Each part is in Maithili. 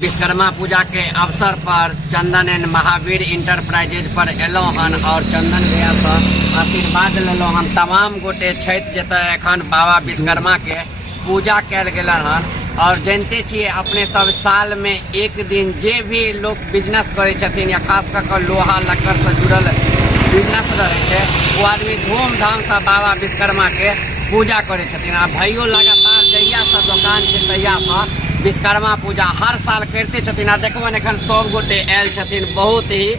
विश्वकर्मा पूजा के अवसर पर चंदन एंड महावीर इंटरप्राइजेज पर एलो हन और चंदन भैया से आशीर्वाद लेलो हम। तमाम गोटे छथि जतऽ एखन बाबा विश्वकर्मा के पूजा कैल गेलन हन और जानते छिए अपने सब साल में एक दिन जे भी लोग बिजनेस करे छथिन या खास कर लोहा लक्कड़ से जुड़ल बिजनेस रहे छे वो आदमी धूमधाम से बाबा विश्वकर्मा के पूजा करे छथिन। आ भाइयों लगातार जहिया से दुकान छे तहिया से विश्वकर्मा पूजा हर साल करते छथिन। आ देखबन एखन सब गोटे आयल छथिन, बहुत ही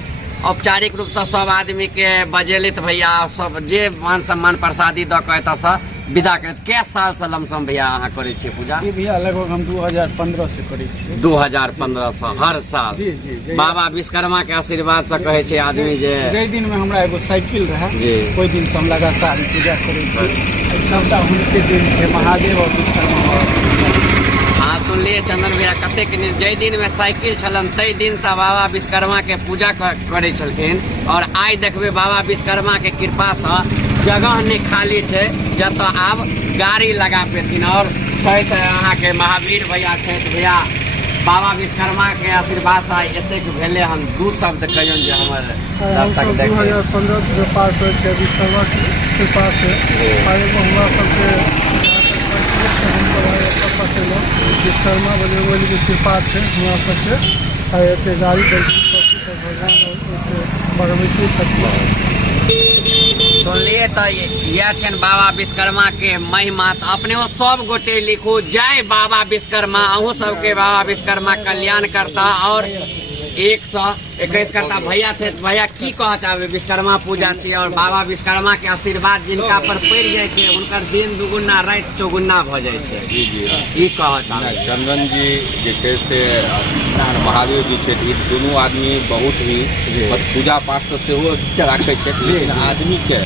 औपचारिक रूप से सब आदमी के बजेलित भैया सब जे मान सम्मान प्रसादी द के एतऽ से विदा करत। कै साल से लमसम भैया अहाँ करे छियै पूजा? ई भैया लगभग हम 2015 से करे छियै। 2015 से हर साल? जी जी। बाबा विश्वकर्मा के आशीर्वाद से कहे छै आदमी जे जै दिन में हमरा एगो साइकिल रहे जी कोई दिन से हम लगातार पूजा करे छियै। सबटा हुनके दिन छै, महादेव और विश्वकर्मा। हाँ सुनलिए चंदन भैया कतेक जै दिन में साइकिल छलन तै दिन से बाबा विश्वकर्मा के पूजा करे छलखिन। और आइ देखबे बाबा विश्वकर्मा के कृपा से जगह नहीं खाली छै जतऽ आब गाड़ी लगा पेथिन। और छथि अहाँ के महावीर भैया छथि भैया बाबा विश्वकर्मा के आशीर्वाद से एतेक भेले हम दू शब्द कहियन जे हमर दर्शक देख 2015 से व्यापार करे छै विश्वकर्मा के कृपा से। और हमरा सबके विश्वकर्मा बजरंगबली के कृपा छै हमरा सबके। और एते गाड़ी भगवान भगवती छथिन। सुनलिए तो यह छन बाबा विश्वकर्मा के महिमा। तो अपने वो सब गोटे लिखू जय बाबा विश्वकर्मा। अहू सबके बाबा विश्वकर्मा कल्याण करता और 121 करता। भैया छे भैया की कह चाहबे? विश्वकर्मा पूजा छे और बाबा विश्वकर्मा के आशीर्वाद जिनका पर पड़ जाय छे उनकर दिन दुगुना रात चौगुना भ जाय छे। जी जी की कह चाहबे? चंदन जी जे छे से महादेव जी छे ई दोनों आदमी बहुत ही पूजा पाठ से सेहो राखे छे। लेकिन आदमी के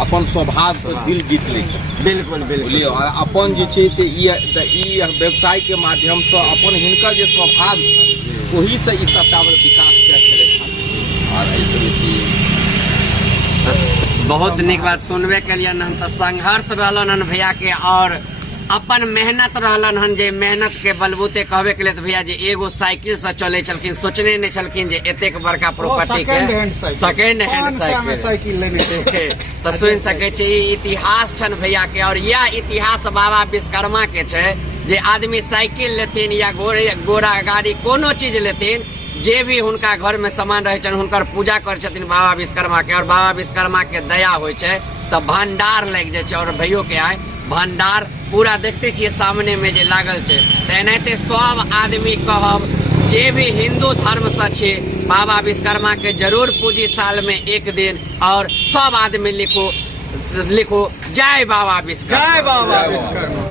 अपन स्वभाव से दिल जीत ले। बिल्कुल बिल्कुल। और अपन जे छे से ई व्यवसाय के माध्यम से अपन हिनकर जे स्वभाव छे ओही से ई सबटा विकास करे छे। और ऐसे बहुत निक बात सुनबे के लिए न तो संघर्ष रहलन हन भैया के और अपन मेहनत रहलन हन जे मेहनत के बलबूते कहबे के लिए तो भैया जे एगो साइकिल से चले छलखिन, सोचने नहीं छलखिन जे एतेक बड़का प्रॉपर्टी के सेकेंड हैंड साइकिल लेने तो सुन सके छे। इतिहास छन भैया के और यह इतिहास बाबा विश्वकर्मा के छे जे आदमी साइकिल लेथिन या घोड़ा गाड़ी कोनो चीज लेथिन जे भी हुनका घर में सामान रहे छन हुनकर पूजा करे छथिन बाबा विश्वकर्मा के। और बाबा विश्वकर्मा के दया होय छे तो भंडार लग जाय छे। और भैयो के आय भंडार पूरा देखते छिए सामने में जे लागल छे। तो एनाहिते सब आदमी कहब जे भी हिंदू धर्म से छे बाबा विश्वकर्मा के जरूर पूजी साल में एक दिन। और सब आदमी लिखो जय बाबा विश्वकर्मा। जय बाबा विश्वकर्मा।